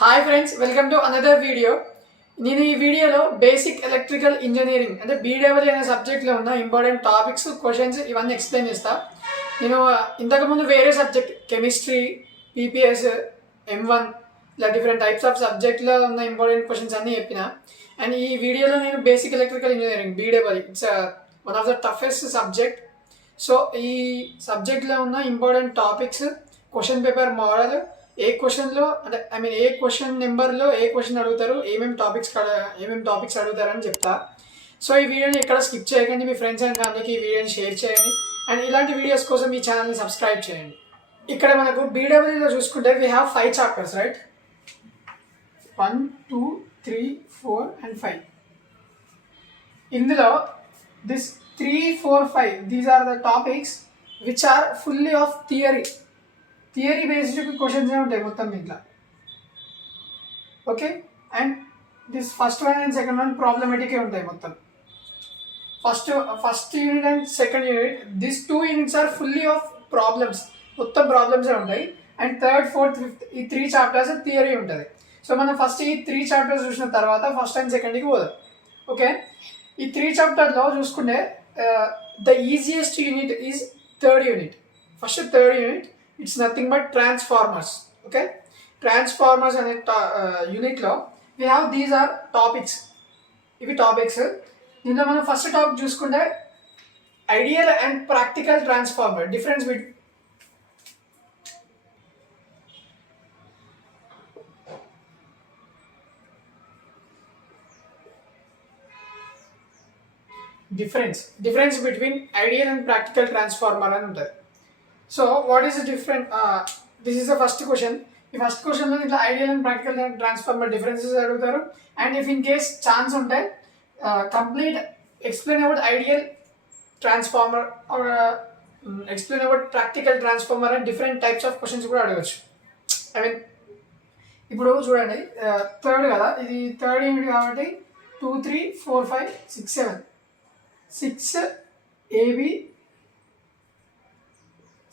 Hi friends, welcome to another video. నేను ఈ వీడియోలో బేసిక్ ఎలక్ట్రికల్ ఇంజనీరింగ్ అంటే బీడబ్ల్యూ అనే సబ్జెక్ట్లో ఉన్న ఇంపార్టెంట్ టాపిక్స్, క్వశ్చన్స్ ఇవన్నీ ఎక్స్ప్లెయిన్ చేస్తా. నేను ఇంతకుముందు వేరే సబ్జెక్ట్ కెమిస్ట్రీ, పీపీఎస్, M1 ఇలా డిఫరెంట్ టైప్స్ ఆఫ్ సబ్జెక్ట్లో ఉన్న ఇంపార్టెంట్ క్వశ్చన్స్ అన్నీ చెప్పిన. అండ్ ఈ వీడియోలో నేను basic electrical engineering BW it's one of the toughest subject. So ఈ సబ్జెక్ట్లో ఉన్న important topics, question paper model, ఏ క్వశ్చన్లో అంటే ఏ క్వశ్చన్ నెంబర్లో ఏ క్వశ్చన్ అడుగుతారు, ఏమేమి టాపిక్స్ అడుగుతారని చెప్తా. సో ఈ వీడియోని ఎక్కడ స్కిప్ చేయకండి, మీ ఫ్రెండ్స్ అండ్ ఫ్యామిలీకి ఈ వీడియోని షేర్ చేయండి. అండ్ ఇలాంటి వీడియోస్ కోసం ఈ ఛానల్ని సబ్స్క్రైబ్ చేయండి. ఇక్కడ మనకు బీడబ్ల్యూలో చూసుకుంటే we have 5 chapters, right? 1, 2, 3, 4 and 5. ఇందులో this 3, 4, 5 these are the topics which are fully of theory based questions ఉంటాయి మొత్తం దీంట్లో. Okay, and this first one and second one ప్రాబ్లమేటికే ఉంటాయి మొత్తం. First unit and second unit this 2 units are fully of problems, మొత్తం ప్రాబ్లమ్సే ఉంటాయి. And third, fourth, fifth ఈ 3 చాప్టర్స్ థియరీ ఉంటుంది. సో మనం ఫస్ట్ ఈ 3 చాప్టర్స్ చూసిన తర్వాత ఫస్ట్ అండ్ సెకండ్కి పోదాం. ఓకే, ఈ 3 చాప్టర్లో చూసుకుంటే the easiest unit is third unit. First third unit it's nothing but transformers. Okay, transformers అనే యూనిట్లో we have these are topics. ఇవి టాపిక్స్. దీంట్లో మనం ఫస్ట్ టాపిక్ చూసుకుంటే ideal and practical transformer difference difference between ideal and practical transformer అని ఉంటుంది. So what is the different, this is the first question. ఈ first క్వశ్చన్లో ఇట్లా ideal and practical transformer differences అడుగుతారు. And if in case chance ఉంటే complete explain about ideal transformer or explain about practical transformer and different types of questions కూడా అడగచ్చు. ఇప్పుడు చూడండి, third కదా, ఇది థర్డ్ యూనిట్ కాబట్టి 2, 3, 4, 5, 6, 7 6 AB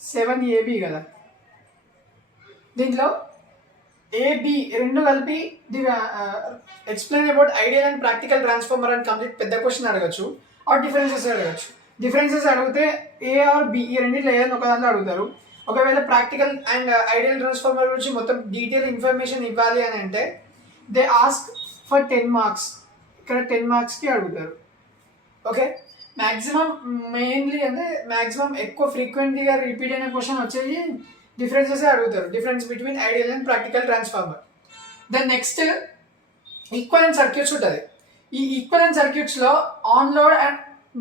7 AB కదా. దీంట్లో AB రెండు కలిపి explain about ideal and practical transformer అని కంప్లీట్ పెద్ద క్వశ్చన్ అడగచ్చు. ఆర్ డిఫరెన్సెస్ అడగచ్చు. డిఫరెన్సెస్ అడిగితే A ఆర్ B ఈ రెండింటిలో ఏదైనా ఒక దాంట్లో అడుగుతారు. ఒకవేళ ప్రాక్టికల్ అండ్ ఐడియల్ ట్రాన్స్ఫార్మర్ గురించి మొత్తం డీటెయిల్ ఇన్ఫర్మేషన్ ఇవ్వాలి అని అంటే దే ఆస్క్ ఫర్ 10 మార్క్స్. ఇక్కడ 10 మార్క్స్కి అడుగుతారు. ఓకే, మ్యాక్సిమం ఎక్కువ ఫ్రీక్వెంట్గా రిపీట్ అయిన క్వశ్చన్ వచ్చేది డిఫరెన్సెస్ అడుగుతారు. Difference between ideal and practical transformer. Then next equivalent circuits ఉంటుంది. ఈ ఈక్వలెంట్ సర్క్యూట్స్లో on load and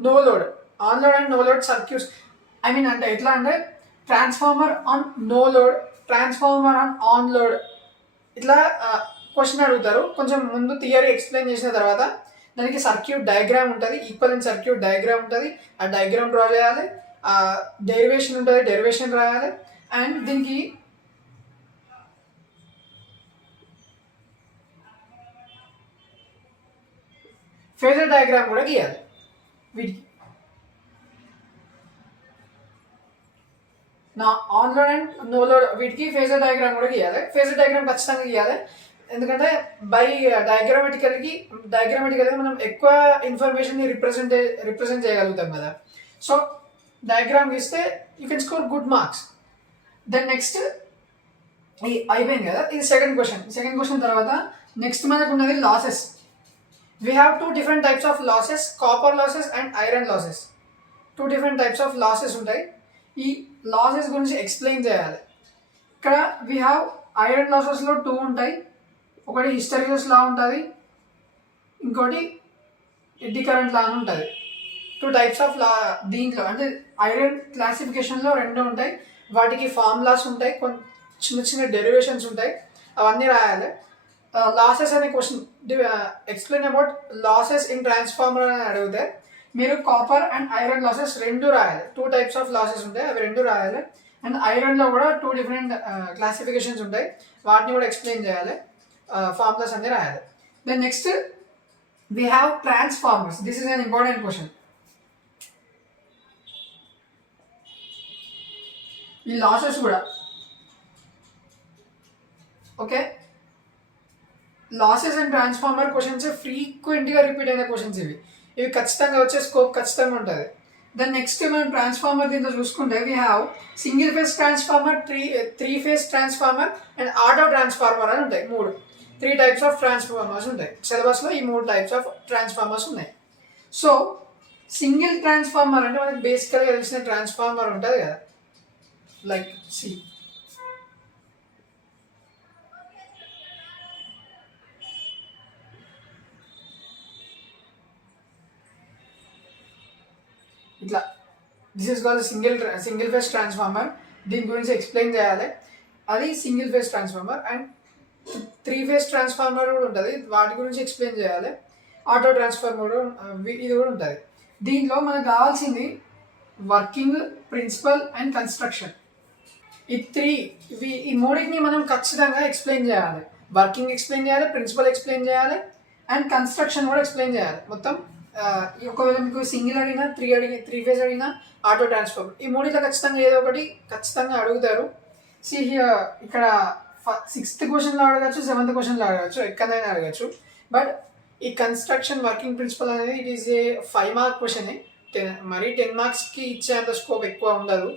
no load circuits అంటే ఎట్లా అంటే transformer on no load, transformer on load, ఇట్లా క్వశ్చన్ అడుగుతారు. కొంచెం ముందు థియరీ ఎక్స్ప్లెయిన్ చేసిన తర్వాత దానికి సర్క్యూట్ డయాగ్రామ్ ఉంటుంది, ఈక్వలెంట్ సర్క్యూట్ డయాగ్రామ్ ఉంటుంది. ఆ డయాగ్రామ్ డ్రా చేయాలి, డెరివేషన్ ఉంటుంది, డెరివేషన్ రాయాలి. అండ్ దీనికి ఫేజర్ డయాగ్రామ్ కూడా గీయాలి. వీటికి నా on load and no load వీటికి ఫేజర్ డయాగ్రామ్ కూడా గీయాలి. ఫేజర్ డయాగ్రామ్ ఖచ్చితంగా గీయాలి, ఎందుకంటే బై డయాగ్రామెటికల్గా మనం ఎక్కువ ఇన్ఫర్మేషన్ని రిప్రజెంట్ చేయగలుగుతాం కదా. సో డయాగ్రామ్ గీస్తే you can score good marks. Then next అయిపోయింది కదా, ఇది సెకండ్ క్వశ్చన్ తర్వాత నెక్స్ట్ మనకు ఉన్నది losses. We have 2 different types of losses, copper losses and iron losses. 2 different types of losses ఉంటాయి. ఈ లాసెస్ గురించి ఎక్స్ప్లెయిన్ చేయాలి. ఇక్కడ వీ హ్యావ్ ఐరన్ లాసెస్లో 2 ఉంటాయి. ఒకటి హిస్టెరిసిస్ లా ఉంటుంది, ఇంకోటి ఎడ్డీ కరెంట్ లా అని ఉంటుంది. 2 types ఆఫ్ లా దీంట్లో అంటే ఐరన్ క్లాసిఫికేషన్లో 2 ఉంటాయి. వాటికి ఫార్ములాస్ ఉంటాయి, చిన్న డెరివేషన్స్ ఉంటాయి, అవన్నీ రాయాలి. లాసెస్ అనే question explain about losses in transformer అని అడిగితే మీరు కాపర్ అండ్ ఐరన్ లాసెస్ 2 రాయాలి. 2 types ఆఫ్ లాసెస్ ఉంటాయి, అవి 2 రాయాలి. అండ్ ఐరన్లో కూడా 2 different క్లాసిఫికేషన్స్ ఉంటాయి, వాటిని కూడా ఎక్స్ప్లెయిన్ చేయాలి, ఫార్ములాస్ అన్నీ రాయాలి. Then next we have transformers. This is an important question. ఈ లాసెస్ కూడా okay losses and transformer questions ఫ్రీక్వెంట్గా రిపీట్ అయిన క్వశ్చన్స్ ఇవి ఖచ్చితంగా వచ్చే స్కోప్ ఖచ్చితంగా ఉంటుంది. దెన్ నెక్స్ట్ మనం ట్రాన్స్ఫార్మర్ దీంట్లో చూసుకుంటే we have single phase transformer, three phase transformer and auto transformer అని ఉంటాయి. 3 టైప్స్ ఆఫ్ ట్రాన్స్ఫార్మర్స్ ఉంటాయి. సిలబస్లో ఈ 3 టైప్స్ ఆఫ్ ట్రాన్స్ఫార్మర్స్ ఉన్నాయి. సో సింగిల్ ట్రాన్స్ఫార్మర్ అంటే మనకి బేసికల్గా తెలిసిన ట్రాన్స్ఫార్మర్ ఉంటుంది కదా, లైక్ సి ఇట్లా this is called single phase transformer. దీని గురించి ఎక్స్ప్లెయిన్ చేయాలి. అది single phase transformer. And 3 phase transformer కూడా ఉంటుంది, వాటి గురించి ఎక్స్ప్లెయిన్ చేయాలి. ఆటో ట్రాన్స్ఫార్మర్ ఇది కూడా ఉంటుంది. దీంట్లో మనకు కావాల్సింది వర్కింగ్, ప్రిన్సిపల్ అండ్ కన్స్ట్రక్షన్. ఈ మూడింటిని మనం ఖచ్చితంగా ఎక్స్ప్లెయిన్ చేయాలి. వర్కింగ్ ఎక్స్ప్లెయిన్ చేయాలి, ప్రిన్సిపల్ ఎక్స్ప్లెయిన్ చేయాలి అండ్ కన్స్ట్రక్షన్ కూడా ఎక్స్ప్లెయిన్ చేయాలి. మొత్తం ఒకవేళ మీకు సింగిల్ అడిగినా, త్రీ ఫేజ్ అడిగినా, ఆటో ట్రాన్స్ఫార్మర్, ఈ మూడిట్లో ఖచ్చితంగా ఏదో ఒకటి ఖచ్చితంగా అడుగుతారు. సి ఇక్కడ 6th క్వశ్చన్లో అడగచ్చు, 7th క్వశ్చన్లో అడగచ్చు, ఎక్కడైనా అడగచ్చు. బట్ ఈ కన్స్ట్రక్షన్ వర్కింగ్ ప్రిన్సిపల్ అనేది it is a 5 mark question. మరి 10 మార్క్స్కి ఇచ్చేంత స్కోప్ ఎక్కువ ఉండదు.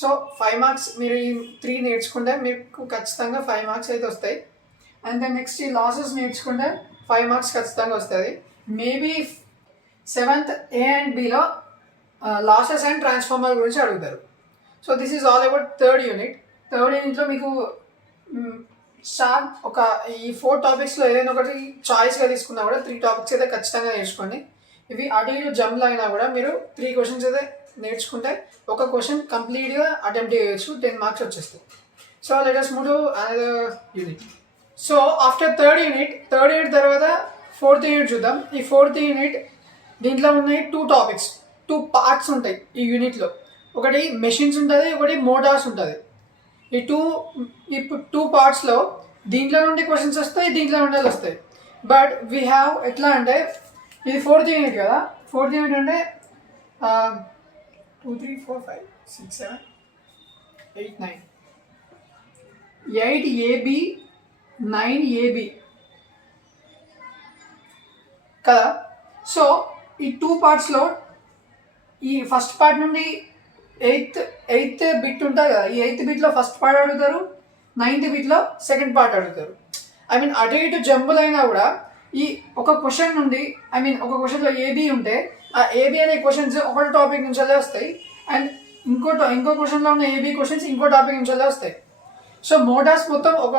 సో 5 మార్క్స్ మీరు ఈ 3 నేర్చుకుంటే మీకు ఖచ్చితంగా 5 మార్క్స్ అయితే వస్తాయి. అండ్ దెన్ నెక్స్ట్ ఈ లాసెస్ నేర్చుకుంటే 5 మార్క్స్ ఖచ్చితంగా వస్తుంది. మేబీ 7th A and Bలో లాసెస్ అండ్ ట్రాన్స్ఫార్మర్ గురించి అడుగుతారు. So this is all about third యూనిట్లో మీకు ఒక ఈ 4 టాపిక్స్లో ఏదైనా ఒకటి చాయిస్గా తీసుకున్నా కూడా 3 టాపిక్స్ అయితే ఖచ్చితంగా నేర్చుకోండి. ఇవి అటు ఇటు జంప్లు అయినా కూడా మీరు 3 క్వశ్చన్స్ అయితే నేర్చుకుంటే ఒక క్వశ్చన్ కంప్లీట్గా అటెంప్ట్ చేయొచ్చు, 10 మార్క్స్ వచ్చేస్తాయి. So let us move to another unit. So after third unit తర్వాత 4th యూనిట్ చూద్దాం. ఈ 4th యూనిట్ దీంట్లో ఉన్నాయి 2 పార్ట్స్ ఉంటాయి ఈ యూనిట్లో. ఒకటి మెషిన్స్ ఉంటుంది, ఒకటి మోటార్స్ ఉంటుంది. ఈ టూ పార్ట్స్లో దీంట్లో నుండి క్వశ్చన్స్ వస్తాయి, దీంట్లో నుండి వస్తాయి. బట్ వీ హ్యావ్ ఎట్లా అంటే ఇది 4th యూనిట్ కదా. 4th యూనిట్ అంటే 2 3 4 5 6 7 8 9 8 AB 9 AB కదా. సో ఈ 2 పార్ట్స్లో ఈ ఫస్ట్ పార్ట్ నుండి ఎయిత్ బిట్ ఉంటుంది కదా, ఈ 8th బిట్లో ఫస్ట్ పార్ట్ అడుగుతారు, 9th బిట్లో సెకండ్ పార్ట్ అడుగుతారు. ఐ మీన్ అటు ఇటు జంబుల్ అయినా కూడా ఈ ఒక క్వశ్చన్ నుండి ఒక క్వశ్చన్లో ఏబీ ఉంటే ఆ ఏబీ అనే క్వశ్చన్స్ ఒక టాపిక్ నుంచి వస్తాయి. అండ్ ఇంకో క్వశ్చన్లో ఉన్న ఏబీ క్వశ్చన్స్ ఇంకో టాపిక్ నుంచి వస్తాయి. సో మోటార్స్ మొత్తం ఒక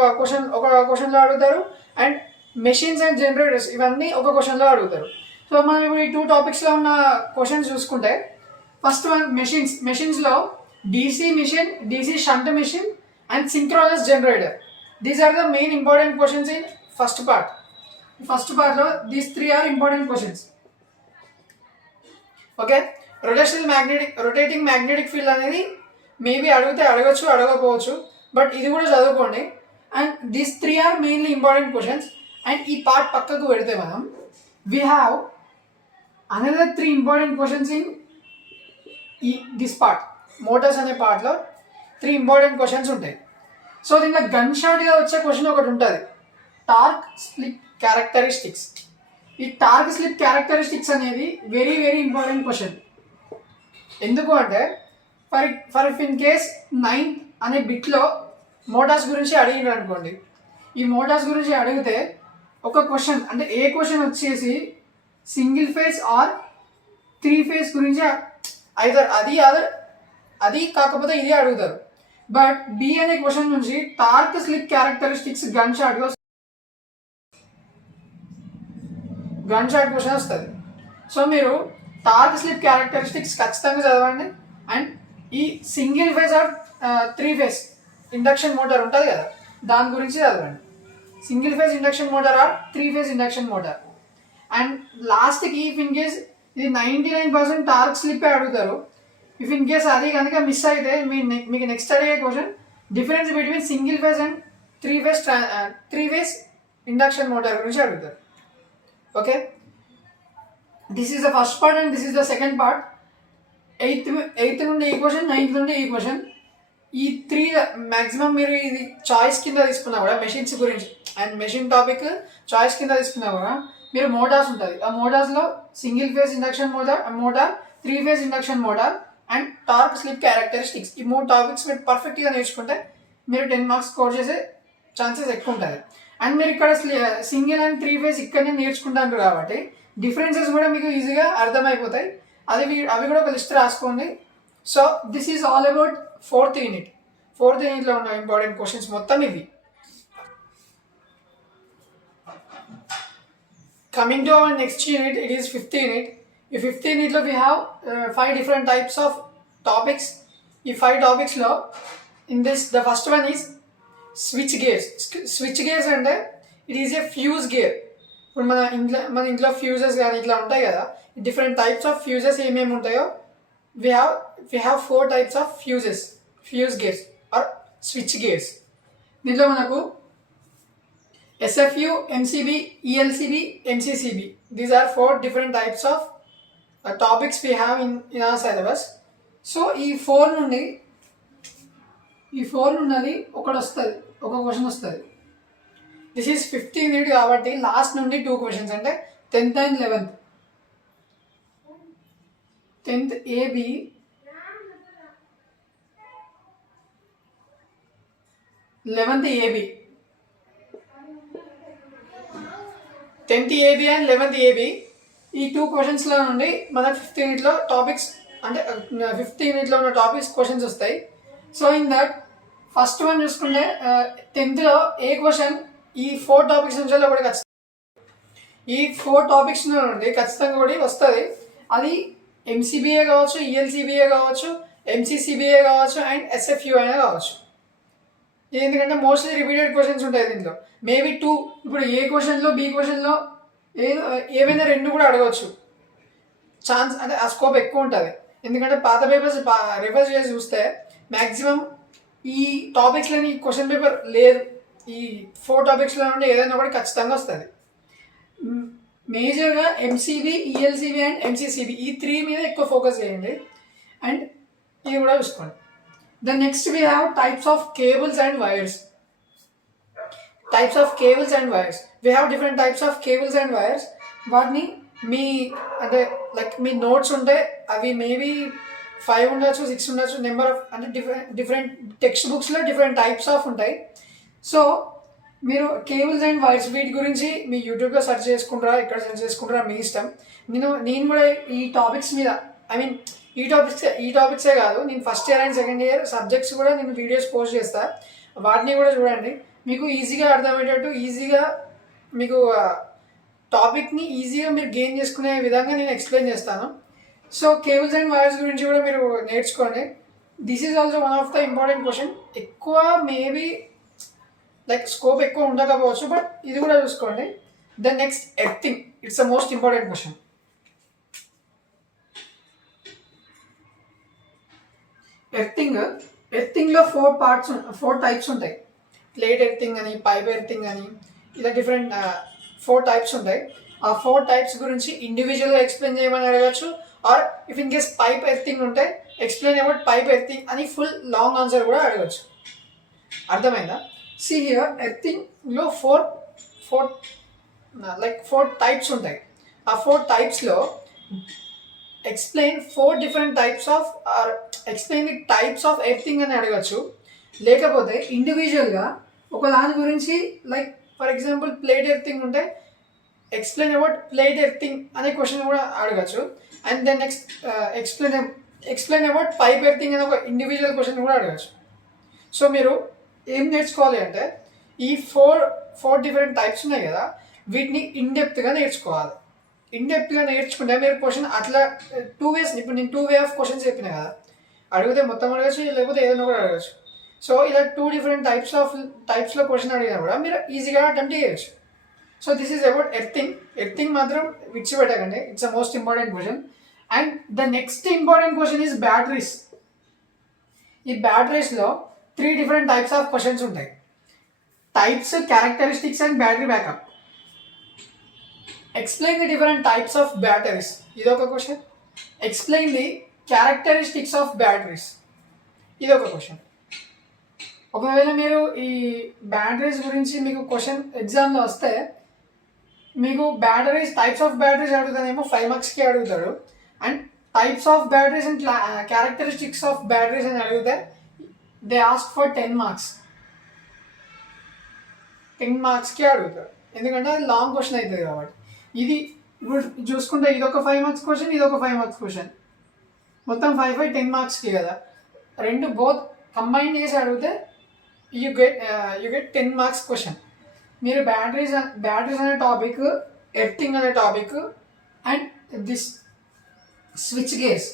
క్వశ్చన్లో అడుగుతారు. అండ్ మెషిన్స్ అండ్ జనరేటర్స్ ఇవన్నీ ఒక క్వశ్చన్లో అడుగుతారు. సో మనం ఇప్పుడు ఈ 2 టాపిక్స్లో ఉన్న క్వశ్చన్స్ చూసుకుంటే ఫస్ట్ వన్ మెషిన్స్లో DC machine, DC shunt machine and synchronous generator. These are the main important questions in first part. First పార్ట్లో these 3 are important questions. Okay, rotating magnetic field అనేది మేబీ అడగచ్చు, అడగకపోవచ్చు. బట్ ఇది కూడా చదువుకోండి. And these 3 are mainly important questions. And ఈ part పక్కకు పెడితే మనం we have another 3 important questions in this part. Motors అనే పార్ట్లో 3 ఇంపార్టెంట్ క్వశ్చన్స్ ఉంటాయి. సో దీంట్లో గన్ షాట్గా వచ్చే క్వశ్చన్ ఒకటి ఉంటుంది, టార్క్ స్లిప్ క్యారెక్టరిస్టిక్స్. ఈ టార్క్ స్లిప్ క్యారెక్టరిస్టిక్స్ అనేది వెరీ వెరీ ఇంపార్టెంట్ క్వశ్చన్. ఎందుకు అంటే ఫర్ ఇన్ కేస్ 9th అనే బిట్లో మోటార్స్ గురించి అడిగినారు అనుకోండి. ఈ మోటార్స్ గురించి అడిగితే ఒక క్వశ్చన్ అంటే ఏ క్వశ్చన్ వచ్చేసి సింగిల్ ఫేజ్ ఆర్ 3 ఫేజ్ గురించి అది కాకపోతే ఇది అడుగుతారు. బట్ బి అనే క్వశ్చన్ నుంచి torque slip characteristics gun shot question వస్తుంది. సో మీరు టార్క్ స్లిప్ క్యారెక్టరిస్టిక్స్ ఖచ్చితంగా చదవండి. అండ్ ఈ single phase or 3 phase induction motor ఉంటుంది కదా, దాని గురించి చదవండి. Single phase induction motor or 3 phase induction motor. And లాస్ట్కి ఇఫ్ ఇన్ కేస్ ఇది 99% టార్క్ స్లిప్ అడుగుతారు. ఇఫ్ ఇన్ కేస్ అది కనుక మిస్ అయితే మీకు నెక్స్ట్ అడిగే question difference between single phase and 3 phase induction motor గురించి అడుగుతారు. Okay, this is the first part and this is the second part. 8th నుండి ఈ క్వశ్చన్, 9th నుండి ఈ క్వశ్చన్. ఈ త్రీ మ్యాక్సిమం మీరు ఇది చాయిస్ కింద తీసుకున్నా కూడా మెషిన్స్ గురించి అండ్ మెషిన్ టాపిక్ చాయిస్ కింద తీసుకున్నా కూడా మీరు మోటార్స్ ఉంటుంది. ఆ మోటార్స్లో single phase induction motor 3 phase induction motor and torque slip characteristics, ఈ 3 టాపిక్స్ మీరు పర్ఫెక్ట్గా నేర్చుకుంటే మీరు 10 మార్క్స్ స్కోర్ చేసే ఛాన్సెస్ ఎక్కువ ఉంటుంది. అండ్ మీరు ఇక్కడ సింగిల్ అండ్ 3 ఫేజ్ ఇక్కడనే నేర్చుకుంటారు కాబట్టి డిఫరెన్సెస్ కూడా మీకు ఈజీగా అర్థమైపోతాయి. అవి కూడా ఒక లిస్ట్ రాసుకోండి. So this is all about fourth యూనిట్లో ఉన్న ఇంపార్టెంట్ క్వశ్చన్స్ మొత్తం ఇవి. Coming to our next unit, it is 5th unit. In 5th unit we have 5 different types of topics. In 5 topics lo, in this the first one is switch gears. Switch gears అంటే it is a fuse gear. ఇప్పుడు మన ఇంట్లో fuses కానీ ఇట్లా ఉంటాయి కదా, different types of fuses ఏమేమి ఉంటాయో we have 4 types of fuse gears or switch gears. దీంట్లో మనకు SFU, MCB, ELCB, MCCB. These are 4 different types of topics we have in our syllabus. So ఈ 4 నుండి ఒక క్వశ్చన్ వస్తుంది. దిస్ ఈజ్ 5th యూనిట్ కాబట్టి last నుండి 2 questions అంటే 10th and 11th. 10th AB, 11th AB. 10th AB and 11th AB ఈ 2 క్వశ్చన్స్లో నుండి మన 5th యూనిట్లో టాపిక్స్ అంటే 5th యూనిట్లో ఉన్న టాపిక్స్ క్వశ్చన్స్ వస్తాయి. So in that first one చూసుకుంటే 10thలో ఏ క్వశ్చన్ ఈ 4 టాపిక్స్ నుంచి ఒకటి ఖచ్చితంగా ఈ 4 టాపిక్స్ నుండి ఖచ్చితంగా ఒకటి వస్తుంది. అది MCBA కావచ్చు, ELCBA కావచ్చు, MCCBA కావచ్చు అండ్ SFU అయినా కావచ్చు. ఎందుకంటే మోస్ట్లీ రిపీటెడ్ క్వశ్చన్స్ ఉంటాయి దీంట్లో. మేబీ 2 ఇప్పుడు ఏ క్వశ్చన్లో బి క్వశ్చన్లో ఏవైనా 2 కూడా అడగవచ్చు. ఛాన్స్ అంటే ఆ స్కోప్ ఎక్కువ ఉంటుంది. ఎందుకంటే పాత పేపర్స్ రిఫర్ చేసి చూస్తే మ్యాక్సిమం ఈ టాపిక్స్లోని క్వశ్చన్ పేపర్ లేదు. ఈ 4 టాపిక్స్లో నుండి ఏదైనా ఒకటి ఖచ్చితంగా వస్తుంది. మేజర్గా MCB, ELCB అండ్ MCCB ఈ 3 మీద ఎక్కువ ఫోకస్ చేయండి అండ్ ఇవి కూడా చూసుకోండి. Then next we have types of cables and wires. We have different types of cables and wires. వాటిని మీ అంటే లైక్ మీ నోట్స్ ఉంటే అవి మేబీ 5 ఉండొచ్చు, 6 ఉండొచ్చు, నెంబర్ ఆఫ్ అంటే డిఫరెంట్ టెక్స్ట్ బుక్స్లో డిఫరెంట్ టైప్స్ ఆఫ్ ఉంటాయి. సో మీరు కేబుల్స్ అండ్ వైర్స్ వీటి గురించి మీ యూట్యూబ్లో సెర్చ్ చేసుకుంటారా, ఇక్కడ సెర్చ్ చేసుకుంటారా మీ ఇష్టం. నేను కూడా ఈ టాపిక్స్ మీద ఈ టాపిక్సే కాదు, నేను first year and second year subjects కూడా నేను వీడియోస్ పోస్ట్ చేస్తాను. వాటిని కూడా చూడండి. మీకు ఈజీగా అర్థమయ్యేటట్టు ఈజీగా మీకు టాపిక్ని ఈజీగా మీరు గెయిన్ చేసుకునే విధంగా నేను ఎక్స్ప్లెయిన్ చేస్తాను. సో కేబుల్స్ అండ్ వైర్స్ గురించి కూడా మీరు నేర్చుకోండి. This is also one of the important question. ఎక్కువ మేబీ లైక్ స్కోప్ ఎక్కువ ఉండకపోవచ్చు, బట్ ఇది కూడా చూసుకోండి. The next earthing, it's the most important question. ఎర్తింగ్లో 4 టైప్స్ ఉంటాయి. ప్లేట్ ఎర్తింగ్ అని, పైప్ ఎర్తింగ్ అని, ఇలా డిఫరెంట్ 4 టైప్స్ ఉంటాయి. ఆ 4 టైప్స్ గురించి ఇండివిజువల్గా ఎక్స్ప్లెయిన్ చేయమని అడగచ్చు. Or if in case pipe earthing ఉంటే ఎక్స్ప్లెయిన్ అబౌట్ పైప్ ఎర్తింగ్ అని ఫుల్ లాంగ్ ఆన్సర్ కూడా అడగచ్చు. అర్థమైందా? See here, ఎర్తింగ్లో 4 టైప్స్ ఉంటాయి. ఆ 4 టైప్స్లో explain 4 different types of or explain the types of earthing అని అడగచ్చు. లేకపోతే ఇండివిజువల్గా ఒక దాని గురించి like for example plate earthing ఉంటే ఎక్స్ప్లెయిన్ అబౌట్ ప్లేట్ ఎర్తింగ్ అనే క్వశ్చన్ కూడా అడగచ్చు. And then next explain about pipe earthing అనే ఒక ఇండివిజువల్ క్వశ్చన్ కూడా అడగచ్చు. సో మీరు ఏం నేర్చుకోవాలి అంటే ఈ 4 different టైప్స్ ఉన్నాయి కదా, వీటిని ఇన్డెప్త్గా నేర్చుకోవాలి. ఇన్డెప్త్గా నేర్చుకుంటే మీరు క్వశ్చన్ అట్లా 2 ways, ఇప్పుడు నేను 2 way ఆఫ్ క్వశ్చన్స్ చెప్పిన కదా, అడిగితే మొత్తం అడగచ్చు, లేకపోతే ఏదైనా కూడా అడగచ్చు. సో ఇలా 2 different టైప్స్లో క్వశ్చన్ అడిగినా కూడా మీరు ఈజీగా అటెంప్ట్ చేయొచ్చు. So this is about earthing మాత్రం విడిచిపెట్టకండి. It's the most important question. And the next important question is batteries. ఈ బ్యాటరీస్లో 3 different types of questions ఉంటాయి. Types, characteristics and battery backup. Explain the different types of batteries, ఇదొక question. Explain the characteristics of batteries, ఇదొక question. ఒకవేళ మీరు ఈ batteries గురించి మీకు క్వశ్చన్ ఎగ్జామ్లో వస్తే మీకు బ్యాటరీస్ టైప్స్ ఆఫ్ బ్యాటరీస్ అడుగుతానేమో 5 మార్క్స్కి అడుగుతాడు. And types of batteries and characteristics of batteries అని అడిగితే దే ఆస్క్ ఫర్ 10 మార్క్స్. 10 మార్క్స్కి అడుగుతారు, ఎందుకంటే అది లాంగ్ క్వశ్చన్ అవుతుంది కాబట్టి. ఇది ఇప్పుడు చూసుకుంటే ఇదొక 5 మార్క్స్ క్వశ్చన్, ఇదొక 5 మార్క్స్ క్వశ్చన్, మొత్తం 5 10 మార్క్స్కి కదా. రెండు బోత్ కంబైన్ చేసి అడిగితే యూ గెట్ 10 మార్క్స్ క్వశ్చన్. మీరు బ్యాటరీస్ అనే టాపిక్, ఎర్తింగ్ అనే topic and this switch gears,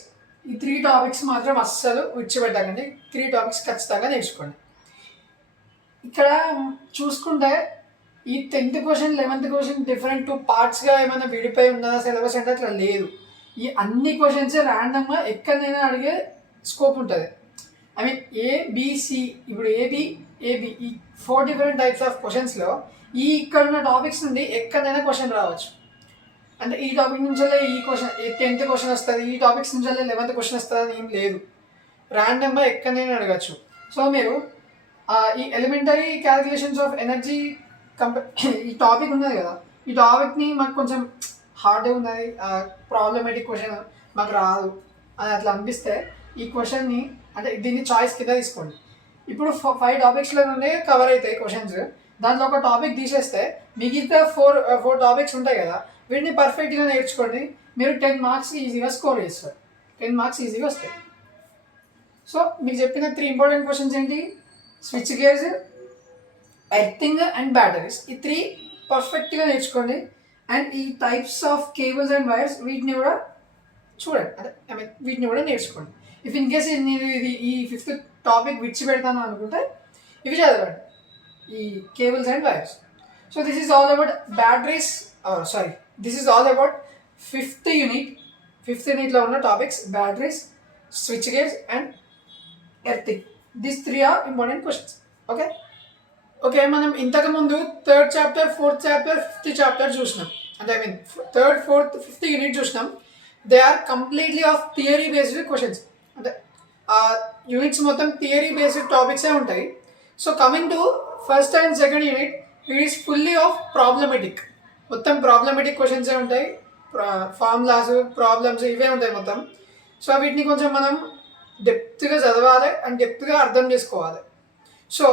ఈ 3 టాపిక్స్ మాత్రం అస్సలు విడిచిపెట్టకండి. 3 టాపిక్స్ ఖచ్చితంగా నేర్చుకోండి. ఇక్కడ చూసుకుంటే ఈ 10th question 11th question different 2 పార్ట్స్గా ఏమైనా విడిపోయి ఉన్నదా సిలబస్ అంటే అట్లా లేదు. ఈ అన్ని క్వశ్చన్స్ ర్యాండమ్గా ఎక్కడైనా అడిగే స్కోప్ ఉంటుంది. ఐ మీన్ ఏబిసి, ఇప్పుడు ఏబి ఈ 4 డిఫరెంట్ టైప్స్ ఆఫ్ క్వశ్చన్స్లో ఈ ఇక్కడ ఉన్న టాపిక్స్ నుండి ఎక్కడైనా క్వశ్చన్ రావచ్చు. అంటే ఈ టాపిక్ నుంచి ఈ క్వశ్చన్ 10th క్వశ్చన్ వస్తుంది, ఈ టాపిక్స్ నుంచి 11th క్వశ్చన్ వస్తుంది అని ఏం లేదు. ర్యాండమ్గా ఎక్కడైనా అడగచ్చు. సో మీరు ఈ ఎలిమెంటరీ క్యాలిక్యులేషన్స్ ఆఫ్ ఎనర్జీ ఈ టాపిక్ ఉన్నది కదా, ఈ టాపిక్ని మాకు కొంచెం హార్డ్గా ఉన్నది, ప్రాబ్లమేటిక్ క్వశ్చన్ మాకు రాదు అని అట్లా అనిపిస్తే ఈ క్వశ్చన్ని అంటే దీన్ని చాయిస్ కింద తీసుకోండి. ఇప్పుడు 5 టాపిక్స్లో నుండి కవర్ అవుతాయి క్వశ్చన్స్. దాంట్లో ఒక టాపిక్ తీసేస్తే మిగతా 4 టాపిక్స్ ఉంటాయి కదా, వీటిని పర్ఫెక్ట్గా నేర్చుకోండి. మీరు 10 మార్క్స్ ఈజీగా స్కోర్ చేస్తారు, 10 మార్క్స్ ఈజీగా వస్తాయి. సో మీకు చెప్పిన 3 ఇంపార్టెంట్ క్వశ్చన్స్ ఏంటి? Switch gears, earthing and batteries, ఈ 3 పర్ఫెక్ట్గా నేర్చుకోండి. అండ్ ఈ types of cables and wires వీటిని కూడా చూడండి, అంటే ఐ మీన్ వీటిని కూడా నేర్చుకోండి. ఇఫ్ ఇన్ కేస్ నేను ఈ 5th టాపిక్ విడిచిపెడతాను అనుకుంటే ఇవి చదవండి, ఈ cables and wires. So this is all about batteries, this is all about 5th unit. 5th యూనిట్లో ఉన్న topics batteries, switch gears and earthing. These 3 are important questions. Okay, మనం ఇంతకుముందు 3rd chapter, 4th chapter, 5th chapter చూసినాం. అంటే I mean 3rd, 4th, 5th unit చూసినాం. They are completely of theory based questions. అంటే ఆ units మొత్తం theory based టాపిక్సే ఉంటాయి. So coming to 1st and 2nd unit, it is fully of problematic. మొత్తం problematic క్వశ్చన్సే ఉంటాయి, ఫార్ములాస్, ప్రాబ్లమ్స్ ఇవే ఉంటాయి మొత్తం. సో వీటిని కొంచెం మనం డెప్త్గా చదవాలి అండ్ డెప్త్గా అర్థం చేసుకోవాలి. సో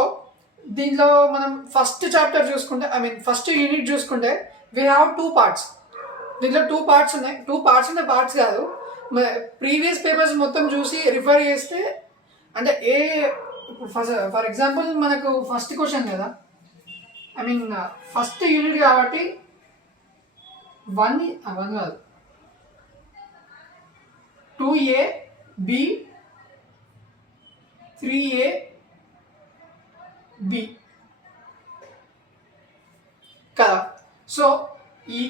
దీంట్లో మనం ఫస్ట్ చాప్టర్ చూసుకుంటే, ఐ మీన్ ఫస్ట్ యూనిట్ చూసుకుంటే వీ హ్యావ్ 2 పార్ట్స్. దీంట్లో 2 పార్ట్స్ ఉన్నాయి. 2 పార్ట్స్ అంటే పార్ట్స్ కాదు, ప్రీవియస్ పేపర్స్ మొత్తం చూసి రిఫర్ చేస్తే అంటే ఫర్ ఎగ్జాంపుల్ మనకు ఫస్ట్ క్వశ్చన్ కదా, ఐ మీన్ ఫస్ట్ యూనిట్ కాబట్టి 1 కాదు 2A B 3A B కదా. సో ఈ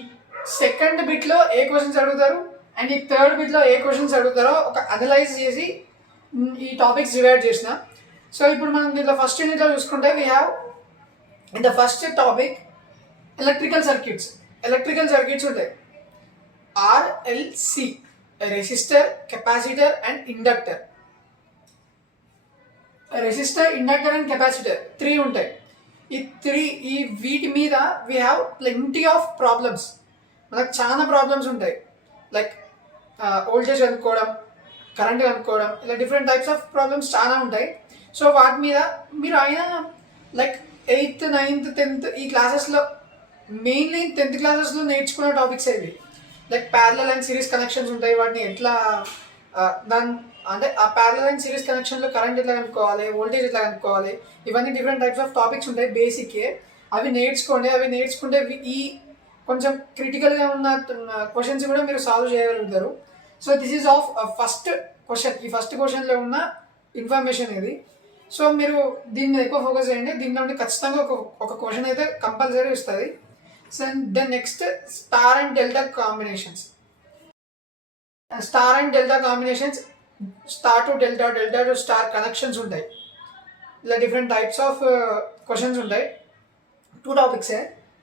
సెకండ్ బిట్లో ఏ క్వశ్చన్స్ అడుగుతారు అండ్ ఈ థర్డ్ బిట్లో ఏ క్వశ్చన్స్ అడుగుతారో ఒక అనలైజ్ చేసి ఈ టాపిక్స్ డివైడ్ చేసిన. సో ఇప్పుడు మనం దీంట్లో ఫస్ట్ యూనిట్లో చూసుకుంటే we have in the first topic electrical circuits ఉంటాయి. RLC, resistor, capacitor and inductor. Resistor, inductor and capacitor 3 ఉంటాయి. ఈ వీటి మీద we have plenty of problems. మనకు చాలా ప్రాబ్లమ్స్ ఉంటాయి, లైక్ వోల్టేజ్ కనుక్కోవడం, కరెంట్ కనుక్కోవడం, ఇలా డిఫరెంట్ టైప్స్ ఆఫ్ ప్రాబ్లమ్స్ చాలా ఉంటాయి. సో వాటి మీద మీరు అయినా లైక్ 8th, 9th, 10th ఈ క్లాసెస్లో, మెయిన్లీ 10th క్లాసెస్లో నేర్చుకునే టాపిక్స్ ఇవి. Like parallel and series connections ఉంటాయి, వాటిని ఎట్లా అంటే ఆ ప్యారలల్ అండ్ సిరీస్ కనెక్షన్లో కరెంట్ ఎట్లా కనుక్కోవాలి, వోల్టేజ్ ఎట్లా కనుక్కోవాలి, ఇవన్నీ డిఫరెంట్ టైప్స్ ఆఫ్ టాపిక్స్ ఉంటాయి బేసిక్కే. అవి నేర్చుకుంటే ఈ కొంచెం క్రిటికల్గా ఉన్న క్వశ్చన్స్ కూడా మీరు సాల్వ్ చేయగలుగుతారు. So this is of first question. ఈ ఫస్ట్ క్వశ్చన్లో ఉన్న ఇన్ఫర్మేషన్ ఇది. సో మీరు దీని మీద ఎక్కువ ఫోకస్ చేయండి. దీంట్లో ఉండి ఖచ్చితంగా ఒక క్వశ్చన్ అయితే కంపల్సరీ వస్తుంది. So then next star and delta combinations. Star to delta, delta to star connections ఉంటాయి. ఇలా డిఫరెంట్ టైప్స్ ఆఫ్ క్వశ్చన్స్ ఉంటాయి. 2 టాపిక్సే.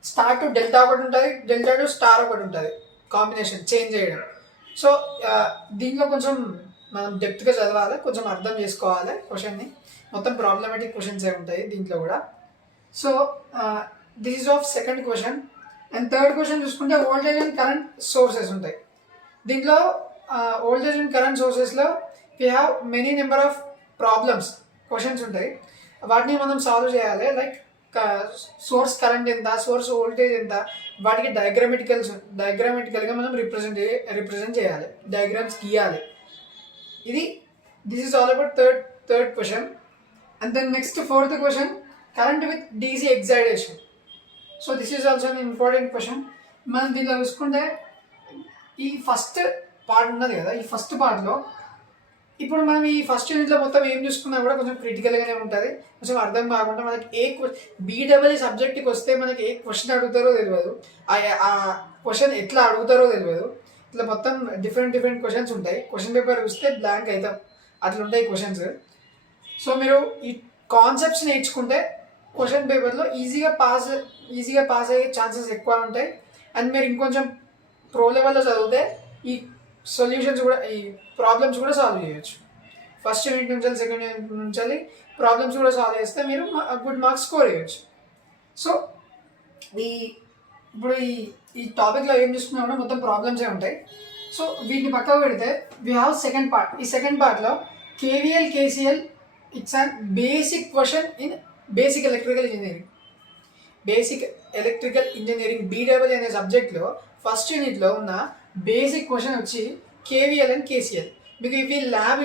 స్టార్ టు డెల్టా ఒకటి ఉంటుంది, డెల్టా టు స్టార్ ఒకటి ఉంటుంది, కాంబినేషన్ చేంజ్ చేయడం. సో దీంట్లో కొంచెం మనం డెప్త్గా చదవాలి, కొంచెం అర్థం చేసుకోవాలి క్వశ్చన్ని. మొత్తం ప్రాబ్లమాటిక్ క్వశ్చన్స్ ఉంటాయి దీంట్లో కూడా. So this is of second question. And third question చూసుకుంటే వోల్టేజ్ అండ్ కరెంట్ సోర్సెస్ ఉంటాయి. దీంట్లో వోల్టేజ్ అండ్ కరెంట్ సోర్సెస్లో we have many number of problems questions ఉంటాయి. వాటిని మనం సాల్వ్ చేయాలి. లైక్ సోర్స్ కరెంట్ ఎంత, సోర్స్ వోల్టేజ్ ఎంత, వాటికి డయాగ్రామెటికల్గా మనం రిప్రజెంట్ చేయాలి, డయాగ్రామ్స్ గీయాలి. This is all about third question. And then next fourth question, current with DC excitation. So this is also an important question. మనం దీంట్లో చూసుకుంటే ఈ ఫస్ట్ పార్ట్ ఉన్నది కదా, ఈ ఫస్ట్ పార్ట్లో ఇప్పుడు మనం ఈ ఫస్ట్ యూనిట్లో మొత్తం ఏం చూసుకున్నా కూడా కొంచెం క్రిటికల్గానే ఉంటుంది. కొంచెం అర్థం కాకుండా మనకి బీడబ్ల్యూ సబ్జెక్ట్కి వస్తే మనకి ఏ క్వశ్చన్ అడుగుతారో తెలియదు, ఆ క్వశ్చన్ ఎట్లా అడుగుతారో తెలియదు. ఇట్లా మొత్తం డిఫరెంట్ క్వశ్చన్స్ ఉంటాయి. క్వశ్చన్ పేపర్ చూస్తే బ్లాంక్ అవుతాం, అట్లా ఉంటాయి క్వశ్చన్స్. సో మీరు ఈ కాన్సెప్ట్స్ నేర్చుకుంటే క్వశ్చన్ పేపర్లో ఈజీగా పాస్ అయ్యే ఛాన్సెస్ ఎక్కువ ఉంటాయి. అండ్ మీరు ఇంకొంచెం ప్రో లెవెల్లో చదివితే ఈ సొల్యూషన్స్ కూడా, ఈ ప్రాబ్లమ్స్ కూడా సాల్వ్ చేయొచ్చు. ఫస్ట్ యూనిట్ నుంచి సెకండ్ యూనిట్ నుంచి ప్రాబ్లమ్స్ కూడా సాల్వ్ చేస్తే మీరు గుడ్ మార్క్స్ స్కోర్ చేయొచ్చు. సో ఇప్పుడు ఈ టాపిక్లో ఏం చూసుకున్నా కూడా మొత్తం ప్రాబ్లమ్సే ఉంటాయి. సో వీటిని పక్కకు పెడితే వీ హ్యావ్ సెకండ్ పార్ట్. ఈ సెకండ్ పార్ట్లో KVL KCL it's an basic question in basic electrical engineering BW అనే సబ్జెక్ట్లో ఫస్ట్ యూనిట్లో ఉన్న బేసిక్ క్వశ్చన్ వచ్చి కేవీఎల్ అండ్ కేసీఎల్. మీకు ఇవి ల్యాబ్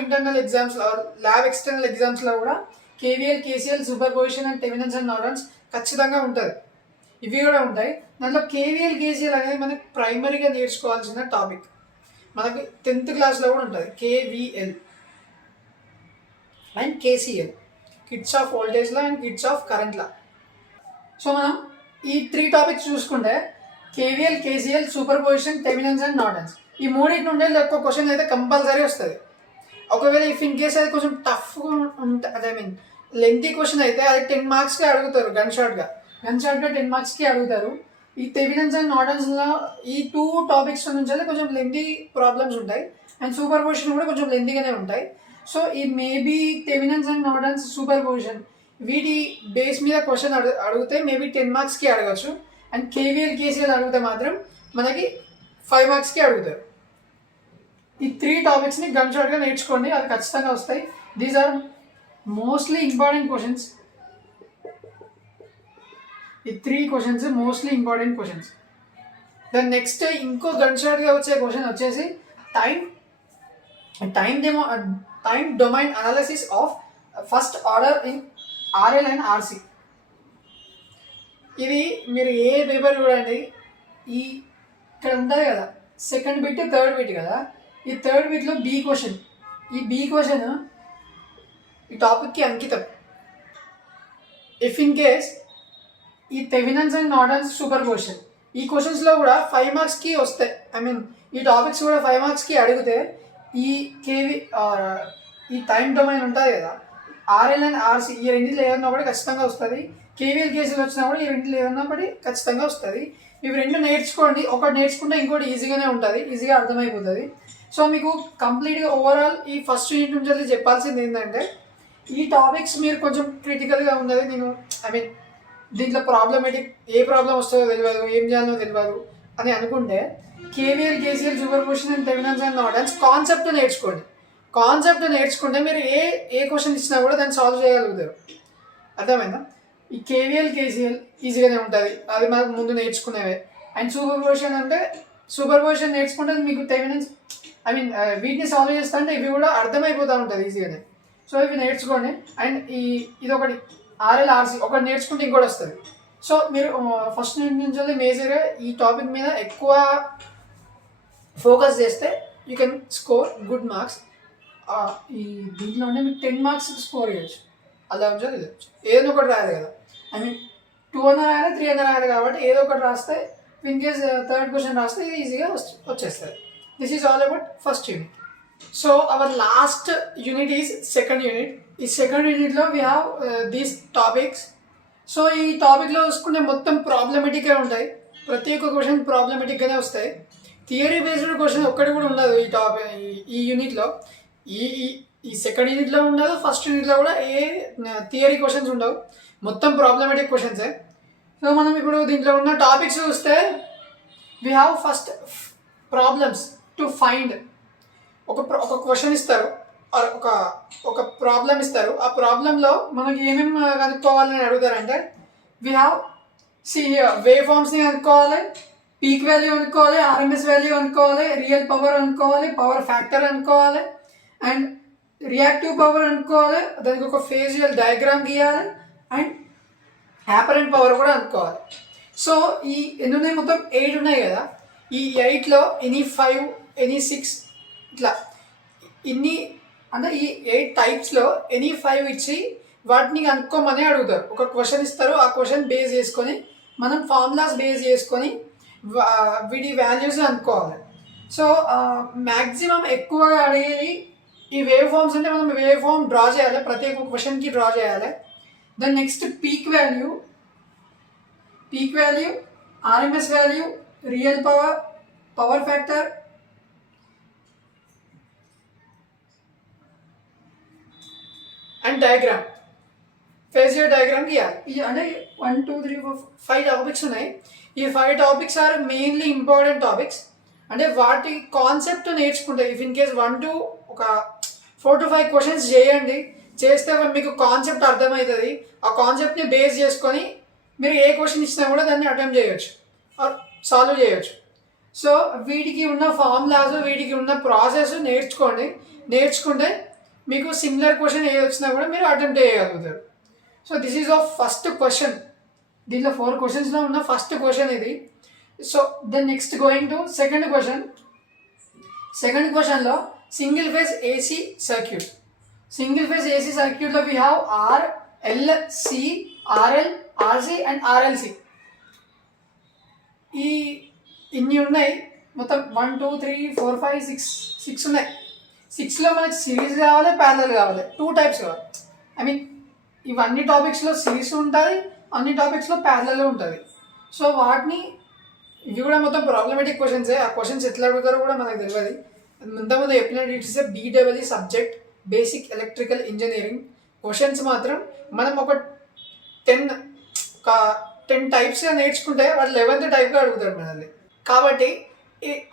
ఎక్స్టర్నల్ ఎగ్జామ్స్లో కూడా KVL KCL super position and Thevenin's and Norton's ఖచ్చితంగా ఉంటుంది. ఇవి కూడా ఉంటాయి. దాంట్లో కేవీఎల్ కేసీఎల్ అనేది మనకి ప్రైమరీగా నేర్చుకోవాల్సిన టాపిక్. మనకి 10th క్లాస్లో కూడా ఉంటుంది KVL and KCL, kits of వోల్టేజ్లో అండ్ కిట్స్ ఆఫ్ కరెంట్లో. సో మనం ఈ 3 టాపిక్స్ చూసుకుంటే KVL KCL superposition Thevenin's and Norton's, ఈ మూడింటి నుండి ఒక్క క్వశ్చన్ అయితే కంపల్సరీ వస్తుంది. ఒకవేళ ఇఫ్ ఇన్ కేస్ అది కొంచెం టఫ్గా ఉంటుంది, లెంతీ క్వశ్చన్ అయితే అది 10 మార్క్స్కి అడుగుతారు. గన్ షార్ట్గా 10 మార్క్స్కి అడుగుతారు. ఈ థెవెనిన్స్ అండ్ నార్టన్స్లో ఈ 2 టాపిక్స్ నుంచి కొంచెం లెంతీ ప్రాబ్లమ్స్ ఉంటాయి. అండ్ సూపర్ పొజిషన్ కూడా కొంచెం లెంతీగానే ఉంటాయి. సో ఈ maybe Thevenin's and Norton's super position వీటి బేస్ మీద క్వశ్చన్ అడిగితే మేబీ 10 మార్క్స్కి అడగచ్చు. అండ్ కేవీఎల్ కేసీఎల్ అడిగితే మాత్రం మనకి 5 మార్క్స్కి అడుగుతారు. ఈ 3 టాపిక్స్ని గన్ షాట్గా నేర్చుకోండి, అది ఖచ్చితంగా వస్తాయి. These are mostly important questions. ఈ 3 క్వశ్చన్స్ మోస్ట్లీ ఇంపార్టెంట్ క్వశ్చన్స్. దాని నెక్స్ట్ ఇంకో గన్ షాట్గా వచ్చే క్వశ్చన్ వచ్చేసి time domain analysis of first order in RL and RC. ఇది మీరు ఏ పేపర్ చూడండి, ఇక్కడ ఉంటుంది కదా సెకండ్ బిట్ థర్డ్ బిట్ కదా, ఈ థర్డ్ బిట్లో బి క్వశ్చన్. ఈ బి క్వశ్చన్ ఈ టాపిక్కి అంకితం. ఇఫ్ ఇన్ కేస్ ఈ Thevenin's and Norton's super position ఈ క్వశ్చన్స్లో కూడా 5 మార్క్స్కి వస్తాయి. ఈ టాపిక్స్ కూడా 5 మార్క్స్కి అడిగితే ఈ టైం డొమైన్ ఉంటుంది కదా, ఆర్ఎల్ అండ్ ఆర్సి ఈ రెండింటిలో ఏదన్నా ఒకటి ఖచ్చితంగా వస్తుంది. కేవీఎల్ కేసులు వచ్చినా కూడా ఈ రెండింటిలో ఏదన్నా ఒకటి ఖచ్చితంగా వస్తుంది. ఇవి 2 నేర్చుకోండి. ఒకటి నేర్చుకుంటే ఇంకోటి ఈజీగానే ఉంటుంది, ఈజీగా అర్థమైపోతుంది. సో మీకు కంప్లీట్గా ఓవరాల్ ఈ ఫస్ట్ యూనిట్ నుంచి చెప్పాల్సింది ఏంటంటే, ఈ టాపిక్స్ మీరు కొంచెం క్రిటికల్గా ఉన్నది. దీంట్లో ప్రాబ్లమేటిక్ ఏ ప్రాబ్లం వస్తుందో తెలియదు, ఏం చేయాలో తెలియదు అని అనుకుంటే KVL KCL super position and Thevenin's and Norton's concept నేర్చుకోండి. కాన్సెప్ట్ నేర్చుకుంటే మీరు ఏ క్వశ్చన్ ఇచ్చినా కూడా దాన్ని సాల్వ్ చేయగలుగుతారు. అర్థమైందా? ఈ కేవీఎల్ కేసీఎల్ ఈజీగానే ఉంటుంది, అది మనకు ముందు నేర్చుకునేవే. అండ్ సూపర్ పొజిషన్ అంటే సూపర్ పొజిషన్ నేర్చుకుంటే మీకు థెవెనిన్స్ వీటిని సాల్వ్ చేస్తా అంటే ఇవి కూడా అర్థమైపోతూ ఉంటుంది ఈజీగానే. సో ఇవి నేర్చుకోండి. అండ్ ఇది ఒకటి ఆర్ఎల్ ఆర్సి ఒకటి నేర్చుకుంటే ఇంకోటి వస్తుంది. సో మీరు ఫస్ట్ నుంచి మేజర్గా ఈ టాపిక్ మీద ఎక్కువ ఫోకస్ చేస్తే you can score good marks. దీంట్లోనే మీకు 10 మార్క్స్ స్కోర్ చేయొచ్చు. అలా ఉంచో తెలియచ్చు, ఏదో ఒకటి రాయాలి కదా. 2 అన్న రాయాలి, 3 అన్న రాయాలి. కాబట్టి ఏదో ఒకటి రాస్తే ఇన్ కేస్ థర్డ్ క్వశ్చన్ రాస్తే ఇది ఈజీగా వచ్చేస్తుంది. This is all about first unit. So our last unit is second unit. ఈ సెకండ్ యూనిట్లో we have these topics. So ఈ టాపిక్లో చూసుకుంటే మొత్తం ప్రాబ్లమెటిక్గా ఉంటాయి. ప్రతి ఒక్క క్వశ్చన్ ప్రాబ్లమెటిక్గానే వస్తాయి. థియరీ బేస్డ్ క్వశ్చన్ ఒక్కటి కూడా ఉండదు ఈ యూనిట్లో. ఈ సెకండ్ యూనిట్లో ఉండదు, ఫస్ట్ యూనిట్లో కూడా ఏ థియరీ క్వశ్చన్స్ ఉండవు, మొత్తం ప్రాబ్లమేటిక్ క్వశ్చన్సే. సో మనం ఇప్పుడు దీంట్లో ఉన్న టాపిక్స్ చూస్తే we have first problems to find. ఒక క్వశ్చన్ ఇస్తారు, ఒక ప్రాబ్లం ఇస్తారు. ఆ ప్రాబ్లంలో మనకి ఏమేమి కనుక్కోవాలని అడుగుతారంటే వీ హ్యావ్ వేవ్ ఫార్మ్స్ని కనుక్కోవాలి, పీక్ వాల్యూ అనుకోవాలి, ఆర్ఎంఎస్ వాల్యూ అనుకోవాలి, రియల్ పవర్ అనుకోవాలి, పవర్ ఫ్యాక్టర్ అనుకోవాలి, అండ్ రియాక్టివ్ పవర్ అనుకోవాలి, దానికి ఒక ఫేజియల్ డయాగ్రామ్ గీయాలి, అండ్ యాపరెంట్ పవర్ కూడా అనుకోవాలి. సో ఈ ఎన్ని ఉన్నాయి, మొత్తం 8 ఉన్నాయి కదా. ఈ 8లో ఎనీ 5 ఎనీ 6 ఇట్లా ఇన్ని అంటే ఈ 8 టైప్స్లో ఎనీ 5 ఇచ్చి వాటిని కనుక్కోమని అడుగుతారు. ఒక క్వశ్చన్ ఇస్తారు, ఆ క్వశ్చన్ బేస్ చేసుకొని మనం ఫార్ములాస్ బేస్ చేసుకొని వీటి వాల్యూస్ అనుకోవాలి. సో మ్యాక్సిమం ఎక్కువగా అడిగేది ఈ వేవ్ ఫార్మ్స్. అంటే మనం వేవ్ ఫార్మ్ డ్రా చేయాలి, ప్రతి ఒక్క క్వశ్చన్కి డ్రా చేయాలి. Then next peak value, RMS value, real power, power factor, and diagram, phasor diagram గీయాలి. అంటే 1 2 3 4 5 టాపిక్స్ ఉన్నాయి. ఈ 5 topics are mainly important topics. అంటే వాటి కాన్సెప్ట్ నేర్చుకుంటే ఇఫ్ ఇన్ కేస్ 1 to ఒక 4 to 5 క్వశ్చన్స్ చేయండి, చేస్తే మీకు కాన్సెప్ట్ అర్థమవుతుంది. ఆ కాన్సెప్ట్ని బేస్ చేసుకొని మీరు ఏ క్వశ్చన్ ఇచ్చినా కూడా దాన్ని అటెంప్ట్ చేయొచ్చు ఆర్ సాల్వ్ చేయొచ్చు. సో వీటికి ఉన్న ఫార్ములాస్, వీటికి ఉన్న ప్రాసెస్ నేర్చుకుంటే మీకు సిమిలర్ క్వశ్చన్ ఏది వచ్చినా కూడా మీరు అటెంప్ట్ చేయగలుగుతారు. So this is of first question. దీంట్లో 4 క్వశ్చన్స్లో ఉన్న ఫస్ట్ క్వశ్చన్ ఇది. So then next going to second question. Second క్వశ్చన్లో single phase AC circuit. Single phase AC సర్క్యూట్లో we have R, L, C, RL, RC and RLC. ఇన్ని ఉన్నాయి, మొత్తం 1 2 3 4 5 6 ఉన్నాయి. 6లో మనకి సిరీస్ కావాలి, ప్యారలల్ కావాలి, 2 టైప్స్ కావాలి. ఐ మీన్ ఇవన్నీ టాపిక్స్లో సిరీస్ ఉంటుంది, అన్ని టాపిక్స్లో ప్యారలల్ ఉంటుంది. సో ఇవి కూడా మొత్తం ప్రాబ్లమేటిక్ క్వశ్చన్సే. ఆ క్వశ్చన్స్ ఎట్లా అడుగుతారో కూడా మనకు తెలియదు. ముందు చెప్పినట్టు it's BEE subject, basic electrical engineering. Questions మాత్రం మనం ఒక 10 టైప్స్గా నేర్చుకుంటే వాళ్ళు 11th టైప్గా అడుగుతారు మనల్ని. కాబట్టి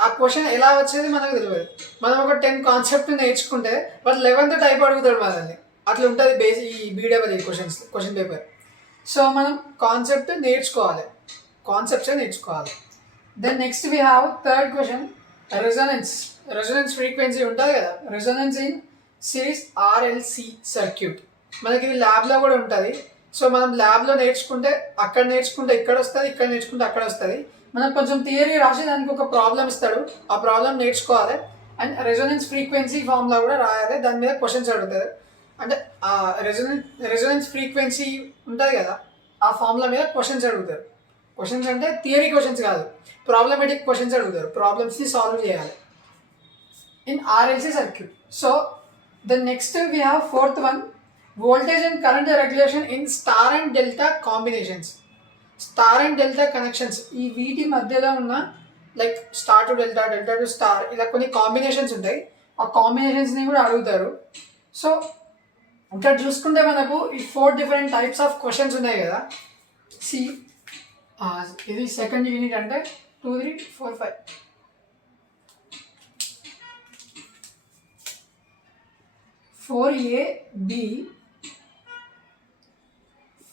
ఆ క్వశ్చన్ ఎలా వచ్చేది మనకు తెలియదు. మనం ఒక 10 కాన్సెప్ట్ నేర్చుకుంటే వాళ్ళు 11th టైప్ అడుగుతాడు మనల్ని. అట్లా ఉంటుంది ఈ BEE క్వశ్చన్ పేపర్. సో మనం కాన్సెప్ట్సే నేర్చుకోవాలి. Then next we have third question, resonance frequency ఉంటుంది కదా. Resonance in series RLC circuit. మనకి ఇది ల్యాబ్లో కూడా ఉంటుంది. సో మనం ల్యాబ్లో నేర్చుకుంటే ఇక్కడ వస్తుంది, ఇక్కడ నేర్చుకుంటే అక్కడ వస్తుంది. మనకు కొంచెం థియరీ రాసి దానికి ఒక ప్రాబ్లం ఇస్తాడు, ఆ ప్రాబ్లం నేర్చుకోవాలి. అండ్ రెజొనెన్స్ ఫ్రీక్వెన్సీ ఫార్ములా కూడా రాయాలి, దాని మీద క్వశ్చన్స్ అడుగుతారు. అంటే ఆ రెజొనెన్స్ ఫ్రీక్వెన్సీ ఉంటుంది కదా, ఆ ఫార్ములా మీద క్వశ్చన్స్ అడుగుతారు. క్వశ్చన్స్ అంటే థియరీ క్వశ్చన్స్ కాదు, ప్రాబ్లమేటిక్ క్వశ్చన్స్ అడుగుతారు. ప్రాబ్లమ్స్ని సాల్వ్ చేయాలి in RLC circuit. So the next we have fourth one, voltage and current regulation in star and delta combinations. Star and delta connections, ఈ వీటి మధ్యలో ఉన్న like star to delta, delta to star, ఇలా కొన్ని combinations ఉంటాయి. ఆ కాంబినేషన్స్ని కూడా అడుగుతారు. సో ఇక్కడ చూసుకుంటే మనకు ఈ 4 డిఫరెంట్ టైప్స్ ఆఫ్ క్వశ్చన్స్ ఉన్నాయి కదా. ఇది సెకండ్ యూనిట్ అంటే 2 3 4 5 4AB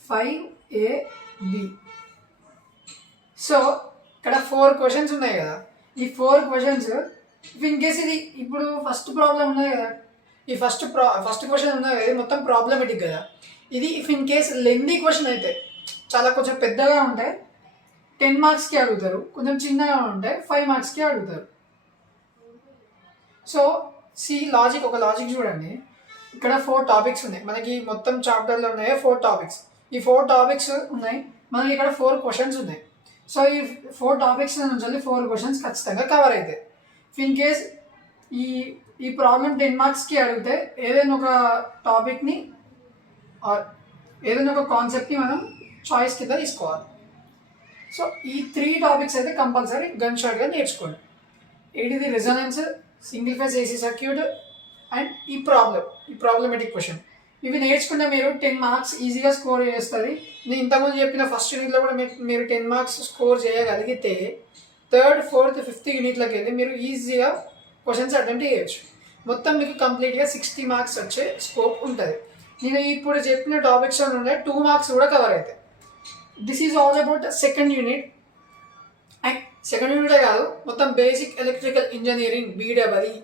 5AB. సో ఇక్కడ 4 క్వశ్చన్స్ ఉన్నాయి కదా. ఈ 4 క్వశ్చన్స్ ఇన్ కేస్ ఇది ఇప్పుడు ఫస్ట్ ప్రాబ్లం ఉన్నాయి కదా, ఈ ఫస్ట్ క్వశ్చన్ ఉన్నాయి కదా, ఇది మొత్తం ప్రాబ్లమేటిక్ కదా. ఇది if in case lengthy question అయితే, చాలా కొంచెం పెద్దగా ఉంటే 10 మార్క్స్కి అడుగుతారు, కొంచెం చిన్నగా ఉంటే 5 మార్క్స్కి అడుగుతారు. సో ఒక లాజిక్ చూడండి. ఇక్కడ 4 టాపిక్స్ ఉన్నాయి మనకి, మొత్తం చాప్టర్లో ఉన్నాయి 4 టాపిక్స్. ఈ 4 టాపిక్స్ ఉన్నాయి మనకి, ఇక్కడ 4 క్వశ్చన్స్ ఉన్నాయి. సో ఈ 4 టాపిక్స్ నుంచి 4 క్వశ్చన్స్ ఖచ్చితంగా కవర్ అవుతాయి. ఇన్ కేస్ ఈ ప్రాబ్లం 10 మార్క్స్కి అడిగితే ఏదైనా ఒక టాపిక్ని ఏదైనా ఒక కాన్సెప్ట్ని మనం చాయిస్ కింద తీసుకోవాలి. సో ఈ 3 టాపిక్స్ అయితే కంపల్సరీ గన్ షాట్గా నేర్చుకోండి. ఏంటిది? Resonance, single phase AC circuit, and ఈ ప్రాబ్లమేటిక్ క్వశ్చన్. ఇవి నేర్చుకుంటే మీరు 10 మార్క్స్ ఈజీగా స్కోర్ చేస్తుంది. నేను ఇంతకుముందు చెప్పిన ఫస్ట్ యూనిట్లో కూడా మీరు 10 మార్క్స్ స్కోర్ చేయగలిగితే థర్డ్, ఫోర్త్, ఫిఫ్త్ యూనిట్లోకి వెళ్ళి మీరు ఈజీగా క్వశ్చన్స్ అటెంప్ట్ చేయొచ్చు. మొత్తం మీకు కంప్లీట్గా 60 మార్క్స్ వచ్చే స్కోప్ ఉంటుంది. నేను ఇప్పుడు చెప్పిన టాపిక్స్ ఉండే 2 మార్క్స్ కూడా కవర్ అవుతాయి. This is all about second unit. And second యూనిటే కాదు, మొత్తం బేసిక్ ఎలక్ట్రికల్ ఇంజనీరింగ్ బీడబ్ల్యూ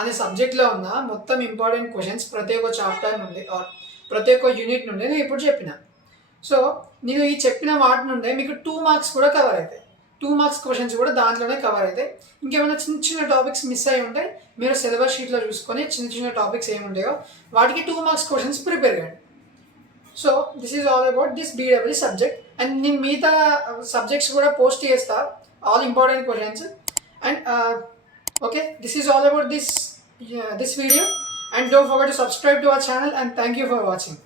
అనే సబ్జెక్ట్లో ఉన్న మొత్తం ఇంపార్టెంట్ క్వశ్చన్స్ ప్రతి ఒక్క చాప్టర్ నుండి ఆర్ ప్రతి ఒక్క యూనిట్ నుండి నేను ఇప్పుడు చెప్పిన. సో నేను ఈ చెప్పిన వాటి నుండే మీకు 2 మార్క్స్ కూడా కవర్ అవుతాయి. 2 మార్క్స్ క్వశ్చన్స్ కూడా దాంట్లోనే కవర్ అవుతాయి. ఇంకేమైనా చిన్న చిన్న టాపిక్స్ మిస్ అయి ఉంటే మీరు సిలబస్ షీట్లో చూసుకొని చిన్న చిన్న టాపిక్స్ ఏముంటాయో వాటికి 2 మార్క్స్ క్వశ్చన్స్ ప్రిపేర్ చేయండి. So this is all about this BW subject. And నేను మిగతా సబ్జెక్ట్స్ కూడా పోస్ట్ చేస్తా, all important questions. And okay, this is all about this video, and don't forget to subscribe to our channel, and thank you for watching.